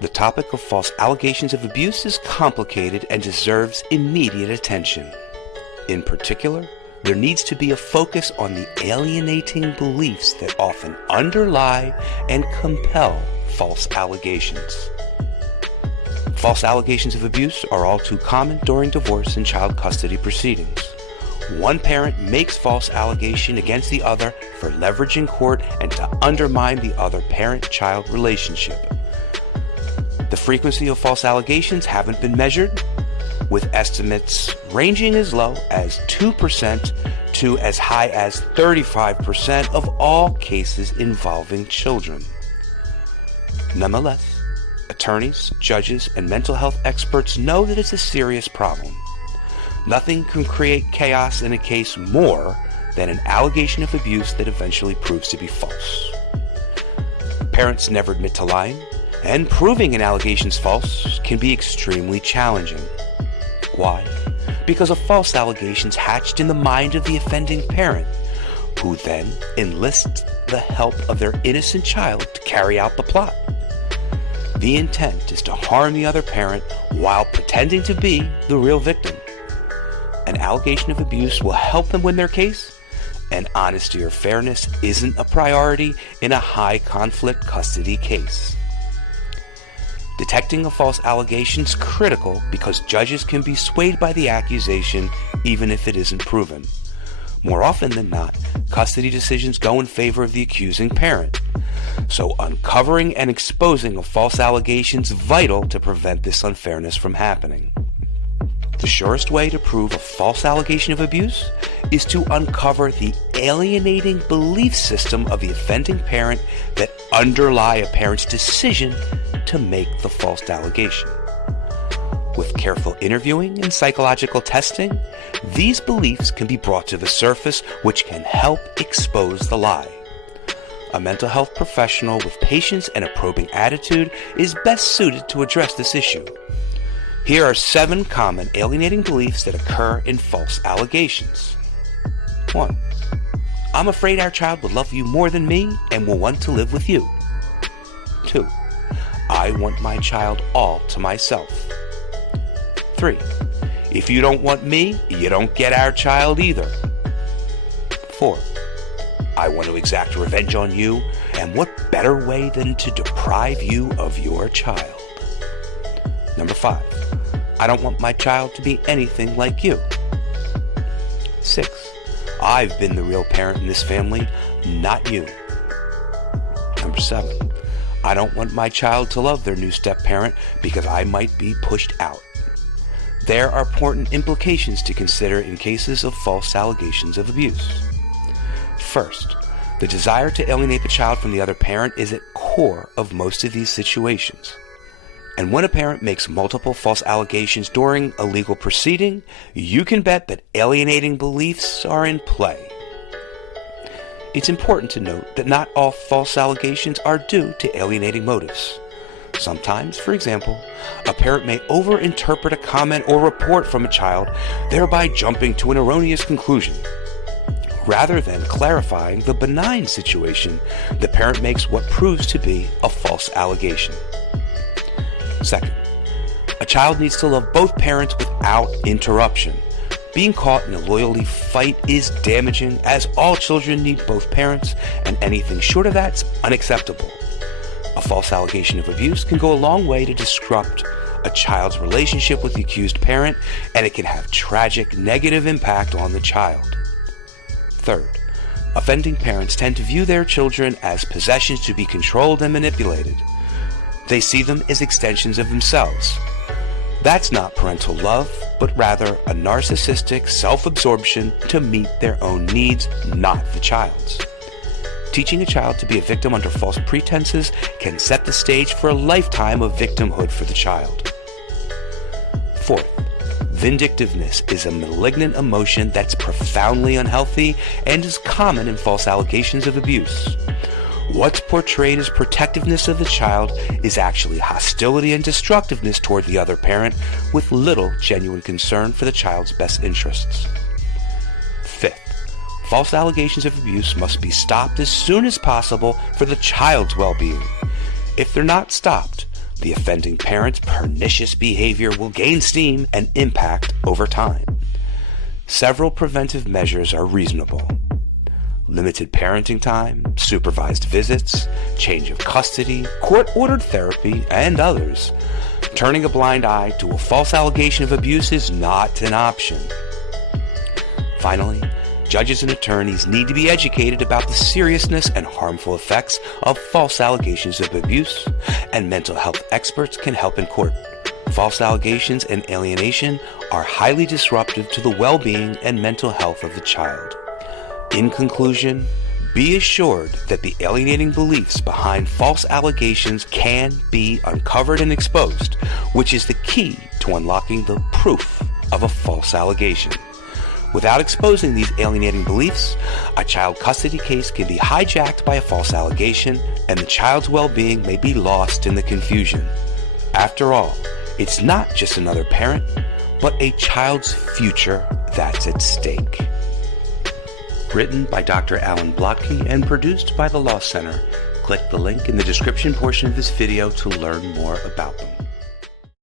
The topic of false allegations of abuse is complicated and deserves immediate attention. In particular, there needs to be a focus on the alienating beliefs that often underlie and compel false allegations. False allegations of abuse are all too common during divorce and child custody proceedings. One parent makes false allegation against the other for leverage in court and to undermine the other parent-child relationship. The frequency of false allegations haven't been measured, with estimates ranging as low as 2% to as high as 35% of all cases involving children. Nonetheless, attorneys, judges, and mental health experts know that it's a serious problem. Nothing can create chaos in a case more than an allegation of abuse that eventually proves to be false. Parents never admit to lying, and proving an allegation is false can be extremely challenging. Why? Because of false allegations hatched in the mind of the offending parent, who then enlists the help of their innocent child to carry out the plot. The intent is to harm the other parent while pretending to be the real victim. An allegation of abuse will help them win their case, and honesty or fairness isn't a priority in a high-conflict custody case. Detecting a false allegation is critical because judges can be swayed by the accusation even if it isn't proven. More often than not, custody decisions go in favor of the accusing parent. So uncovering and exposing of false allegations is vital to prevent this unfairness from happening. The surest way to prove a false allegation of abuse is to uncover the alienating belief system of the offending parent that underlie a parent's decision to make the false allegation. With careful interviewing and psychological testing, these beliefs can be brought to the surface, which can help expose the lie. A mental health professional with patience and a probing attitude is best suited to address this issue. Here are 7 common alienating beliefs that occur in false allegations. 1. I'm afraid our child will love you more than me and will want to live with you. 2. I want my child all to myself. 3. If you don't want me, you don't get our child either. 4. I want to exact revenge on you, and what better way than to deprive you of your child? 5. I don't want my child to be anything like you. 6. I've been the real parent in this family, not you. 7. I don't want my child to love their new step-parent because I might be pushed out. There are important implications to consider in cases of false allegations of abuse. First, the desire to alienate the child from the other parent is at core of most of these situations. And when a parent makes multiple false allegations during a legal proceeding, you can bet that alienating beliefs are in play. It's important to note that not all false allegations are due to alienating motives. Sometimes, for example, a parent may overinterpret a comment or report from a child, thereby jumping to an erroneous conclusion. Rather than clarifying the benign situation, the parent makes what proves to be a false allegation. Second, a child needs to love both parents without interruption. Being caught in a loyalty fight is damaging, as all children need both parents, and anything short of that's unacceptable. A false allegation of abuse can go a long way to disrupt a child's relationship with the accused parent, and it can have tragic negative impact on the child. Third, offending parents tend to view their children as possessions to be controlled and manipulated. They see them as extensions of themselves. That's not parental love, but rather a narcissistic self-absorption to meet their own needs, not the child's. Teaching a child to be a victim under false pretenses can set the stage for a lifetime of victimhood for the child. Fourth, vindictiveness is a malignant emotion that's profoundly unhealthy and is common in false allegations of abuse. What's portrayed as protectiveness of the child is actually hostility and destructiveness toward the other parent, with little genuine concern for the child's best interests. Fifth, false allegations of abuse must be stopped as soon as possible for the child's well-being. If they're not stopped, the offending parent's pernicious behavior will gain steam and impact over time. Several preventive measures are reasonable. Limited parenting time, supervised visits, change of custody, court-ordered therapy, and others. Turning a blind eye to a false allegation of abuse is not an option. Finally, judges and attorneys need to be educated about the seriousness and harmful effects of false allegations of abuse, and mental health experts can help in court. False allegations and alienation are highly disruptive to the well-being and mental health of the child. In conclusion, be assured that the alienating beliefs behind false allegations can be uncovered and exposed, which is the key to unlocking the proof of a false allegation. Without exposing these alienating beliefs, a child custody case can be hijacked by a false allegation, and the child's well-being may be lost in the confusion. After all, it's not just another parent, but a child's future that's at stake. Written by Dr. Alanblotcky and produced by the Law Center. Click the link in the description portion of this video to learn more about them.